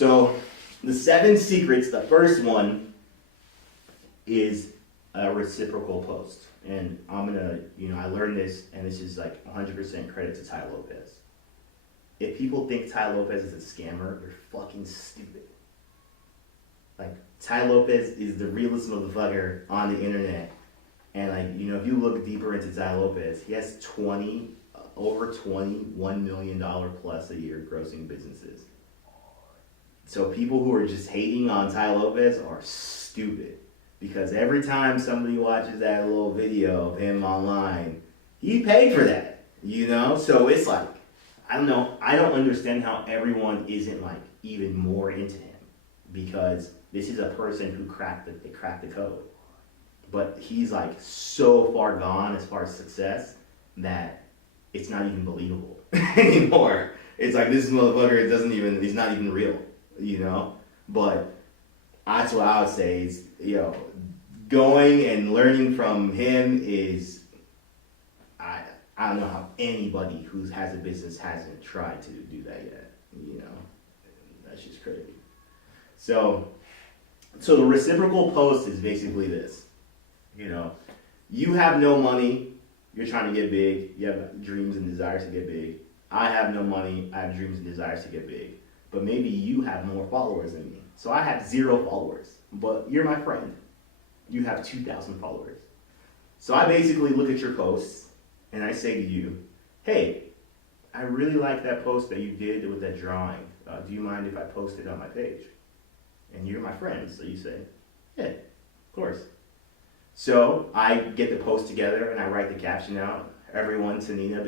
So the 7 secrets, the first one is a reciprocal post. And I'm gonna, I learned this, and this is like 100% credit to Ty Lopez. If people think Ty Lopez is a scammer, they're fucking stupid. Like, Ty Lopez is the realest motherfucker on the internet. And like, if you look deeper into Ty Lopez, he has over $21 million plus a year grossing businesses. So people who are just hating on Ty Lopez are stupid. Because every time somebody watches that little video of him online, he paid for that, So it's like, I don't know, I don't understand how everyone isn't like even more into him. Because this is a person who cracked the code. But he's like so far gone as far as success that it's not even believable anymore. It's like, this motherfucker he's not even real, But that's what I would say is, going and learning from him is, I don't know how anybody who has a business hasn't tried to do that yet, That's just crazy. So the reciprocal post is basically this, you have no money, you're trying to get big, you have dreams and desires to get big. I have no money, I have dreams and desires to get big. But maybe you have more followers than me. So I have 0 followers, but you're my friend. You have 2,000 followers. So I basically look at your posts and I say to you, hey, I really like that post that you did with that drawing. Do you mind if I post it on my page? And you're my friend, so you say, yeah, of course. So I get the post together and I write the caption out. Everyone, Tanina,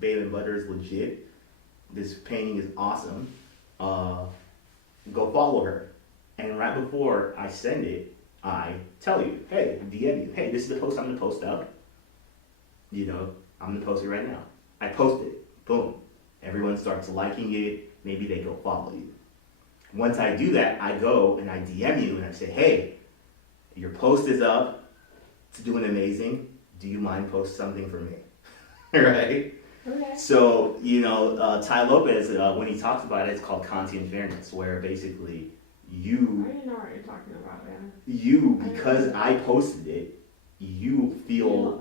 Babe and Butter is legit. This painting is awesome. Go follow her. And right before I send it, I tell you, hey, DM you, hey, this is the post I'm going to post up. I'm going to post it right now. I post it. Boom. Everyone starts liking it. Maybe they go follow you. Once I do that, I go and I DM you and I say, hey, your post is up. It's doing amazing. Do you mind post something for me? Right? Okay. So, Ty Lopez, when he talks about it, it's called content fairness, where basically I didn't know what you're talking about, man. Because I posted it, you feel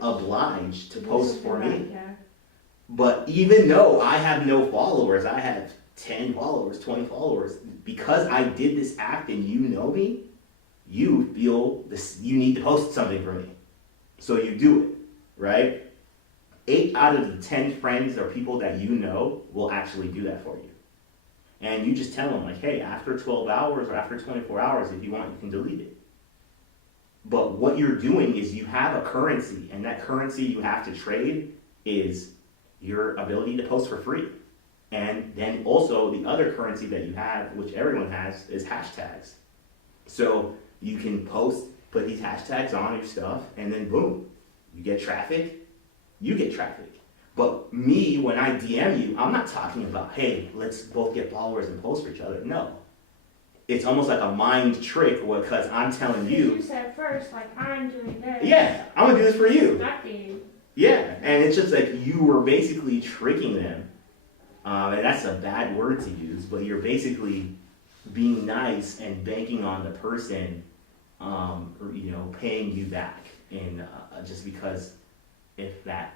obliged to post for me. Yeah. But even though I have no followers, I have 10 followers, 20 followers, because I did this act and you know me, you feel you need to post something for me. So you do it, right? 8 out of the 10 friends or people that you know will actually do that for you. And you just tell them, like, hey, after 12 hours or after 24 hours, if you want, you can delete it. But what you're doing is you have a currency, and that currency you have to trade is your ability to post for free. And then also the other currency that you have, which everyone has, is hashtags. So you can post, put these hashtags on your stuff, and then boom, you get traffic. But me, when I DM you, I'm not talking about, hey, let's both get followers and post for each other. No. It's almost like a mind trick because I'm telling you. You said first, like, I'm doing this. Yeah, I'm going to do this for you. Nothing. Yeah, and it's just like you were basically tricking them. And that's a bad word to use, but you're basically being nice and banking on the person, paying you back. And just because if that,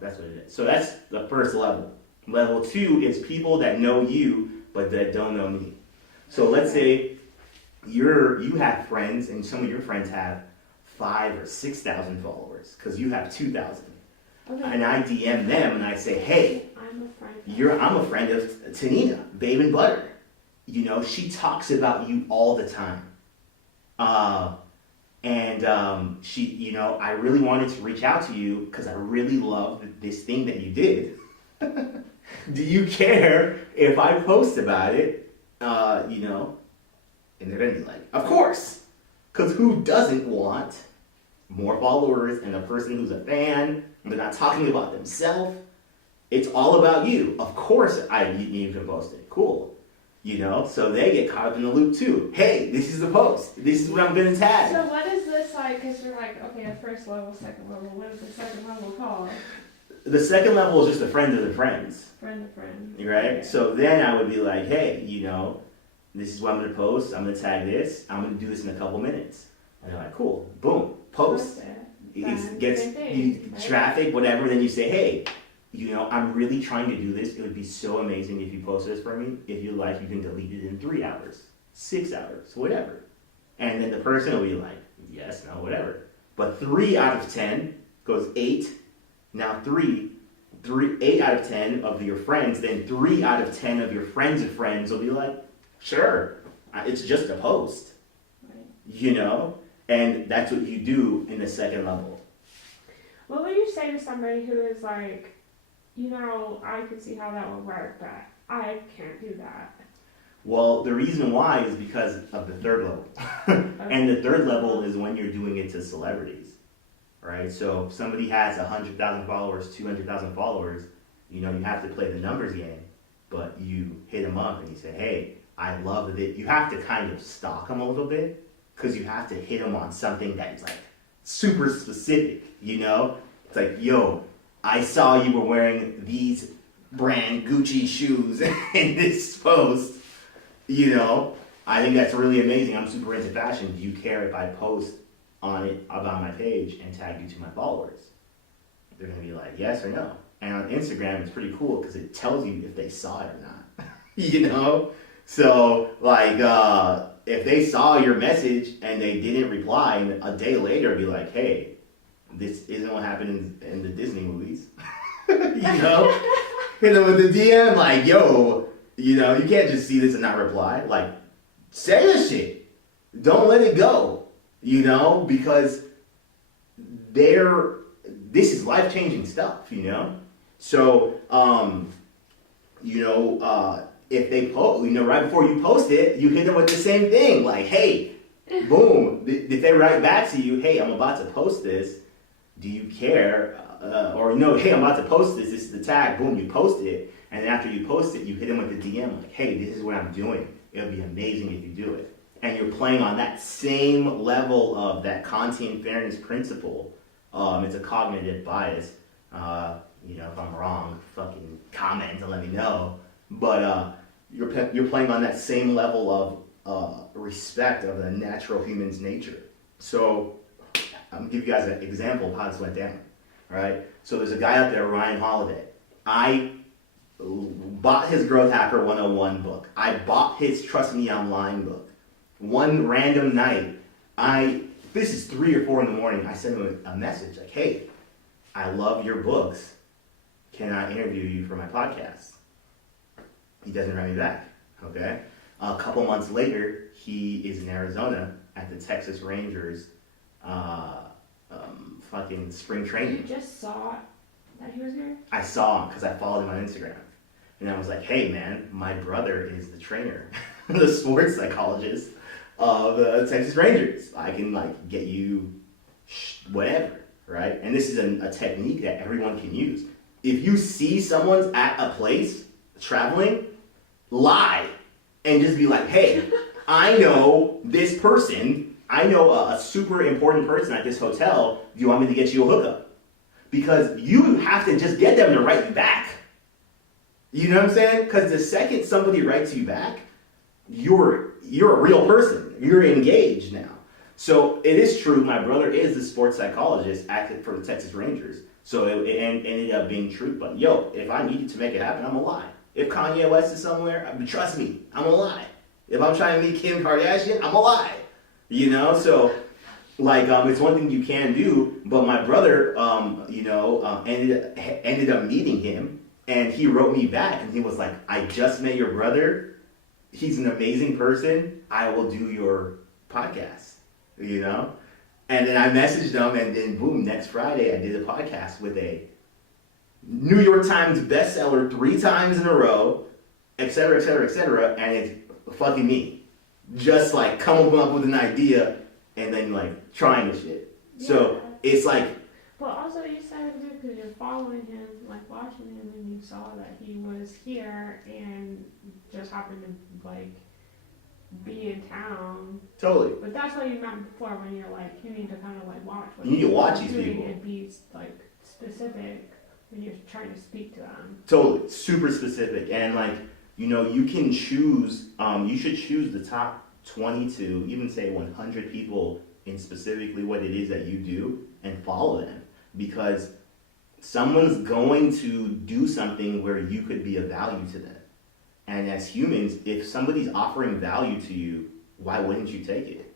that's what it is. So that's the first level. Level 2 is people that know you, but that don't know me. So let's say you have friends, and some of your friends have 5,000 or 6,000 followers, because you have 2,000. Okay. And I DM them and I say, hey, I'm a friend of Tanina, Babe and Butter. She talks about you all the time. She, I really wanted to reach out to you because I really love this thing that you did. Do you care if I post about it? And they're going to be like, of course. Because who doesn't want more followers and a person who's a fan, and they're not talking about themselves? It's all about you. Of course you can post it. Cool. So they get caught up in the loop too. Hey, this is the post. This is what I'm going to tag. So what is this like? Because you're like, okay, a first level, second level. What is the second level called? The second level is just a friend of the friends. Friend of friend. Right? Okay. So then I would be like, hey, this is what I'm gonna post. I'm gonna tag this. I'm gonna do this in a couple minutes. And they're like, cool, boom, post. It gets traffic, whatever. Then you say, hey, I'm really trying to do this. It would be so amazing if you post this for me. If you like, you can delete it in 3 hours, 6 hours, whatever. And then the person will be like, yes, no, whatever. But 3 out of 10 goes 8. Now 8 out of 10 of your friends, then 3 out of 10 of your friends of friends will be like, sure, it's just a post, Right. And that's what you do in the second level. What would you say to somebody who is like, I could see how that would work, but I can't do that? Well, the reason why is because of the third level. And the third level is when you're doing it to celebrities, right? So if somebody has 100,000 followers, 200,000 followers, you have to play the numbers game, but you hit them up and you say, hey, I love it. You have to kind of stalk them a little bit because you have to hit them on something that is like super specific, It's like, yo, I saw you were wearing these brand Gucci shoes in this post, I think that's really amazing. I'm super into fashion. Do you care if I post on it about my page and tag you to my followers? They're going to be like, yes or no. And on Instagram, it's pretty cool because it tells you if they saw it or not, So, if they saw your message and they didn't reply, and a day later be like, hey, this isn't what happened in the Disney movies, Hit them with the DM, like, yo, you can't just see this and not reply. Like, say the shit. Don't let it go, because this is life-changing stuff, So, if they post, right before you post it, you hit them with the same thing. Like, hey, boom. If they write back to you, hey, I'm about to post this. Do you care? Or no, hey, I'm about to post this. This is the tag. Boom, you post it. And then after you post it, you hit them with the DM. Like, hey, this is what I'm doing. It'll be amazing if you do it. And you're playing on that same level of that content fairness principle. It's a cognitive bias. If I'm wrong, fucking comment and let me know. But you're playing on that same level of respect of the natural human's nature. So I'm gonna give you guys an example of how this went down. Right? So there's a guy out there, Ryan Holiday. I bought his Growth Hacker 101 book. I bought his Trust Me I'm Lying book. One random night, this is 3 or 4 in the morning, I sent him a message like, hey, I love your books. Can I interview you for my podcast? He doesn't write me back, okay? A couple months later, he is in Arizona at the Texas Rangers fucking spring training. You just saw that he was here? I saw him because I followed him on Instagram. And I was like, hey man, my brother is the trainer, the sports psychologist of the Texas Rangers. I can get you whatever, right? And this is a technique that everyone can use. If you see someone's at a place traveling, lie and just be like, hey, I know this person. I know a super important person at this hotel. Do you want me to get you a hookup? Because you have to just get them to write you back. You know what I'm saying? Because the second somebody writes you back, you're a real person. You're engaged now. So it is true. My brother is the sports psychologist acting for the Texas Rangers. So it ended up being true. But yo, if I needed to make it happen, I'm gonna lie. If Kanye West is somewhere, trust me, I'm gonna lie. If I'm trying to meet Kim Kardashian, I'm gonna lie. So it's one thing you can do. But my brother, ended up meeting him, and he wrote me back, and he was like, I just met your brother. He's an amazing person. I will do your podcast. And then I messaged him, and then boom, next Friday I did a podcast with a New York Times bestseller 3 times in a row, et cetera, et cetera, et cetera, and it's fucking me. Just coming up with an idea and then trying the shit. Yeah. So it's But also you said it because you're following him, watching him, and you saw that he was here and just happened to be in town. Totally. But that's what you meant before when you're you need to kind of watch what you need to watch these doing people and be specific when you're trying to speak to them. Totally, super specific, and you can choose, you should choose the top 20 to even say 100 people in specifically what it is that you do and follow them, because someone's going to do something where you could be of value to them. And as humans, if somebody's offering value to you, why wouldn't you take it?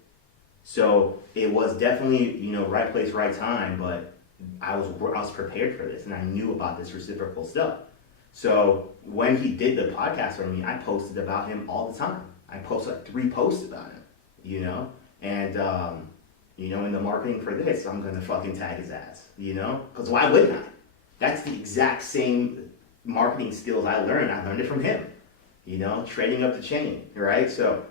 So it was definitely, right place, right time, but I was prepared for this and I knew about this reciprocal stuff. So when he did the podcast for me, I posted about him all the time. I posted like 3 posts about him, and in the marketing for this, I'm gonna fucking tag his ass, because why wouldn't I? That's the exact same marketing skills I learned. I learned it from him, trading up the chain, right? So,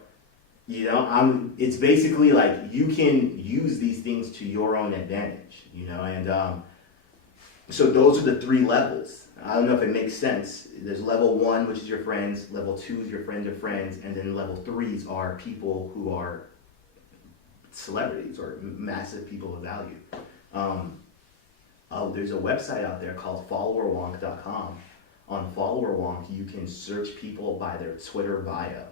it's basically like you can use these things to your own advantage, and so those are the 3 levels. I don't know if it makes sense. There's level 1, which is your friends, level 2 is your friends of friends, and then level 3s are people who are celebrities or massive people of value. There's a website out there called followerwonk.com. On followerwonk, you can search people by their Twitter bio.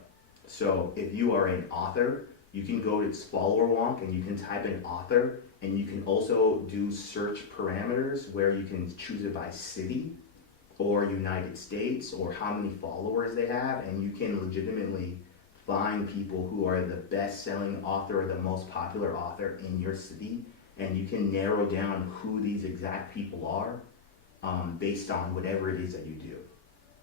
So if you are an author, you can go to followerwonk and you can type in author, and you can also do search parameters where you can choose it by city or United States or how many followers they have, and you can legitimately find people who are the best-selling author or the most popular author in your city, and you can narrow down who these exact people are based on whatever it is that you do.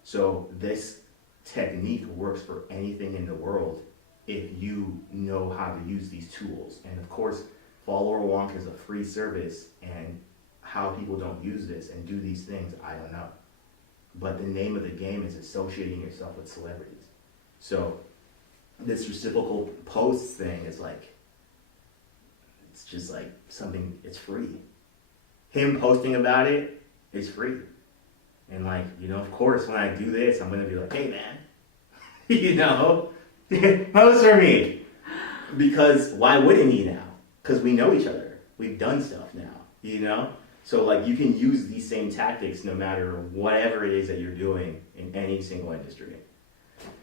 So this technique works for anything in the world if you know how to use these tools. And of course, FollowerWonk is a free service, and how people don't use this and do these things, I don't know. But the name of the game is associating yourself with celebrities. So this reciprocal posts thing is like, it's just like something, it's free. Him posting about it is free. And like, of course, when I do this, I'm going to be like, hey man, post for me. Because why wouldn't he now? Because we know each other. We've done stuff now, So like you can use these same tactics no matter whatever it is that you're doing in any single industry.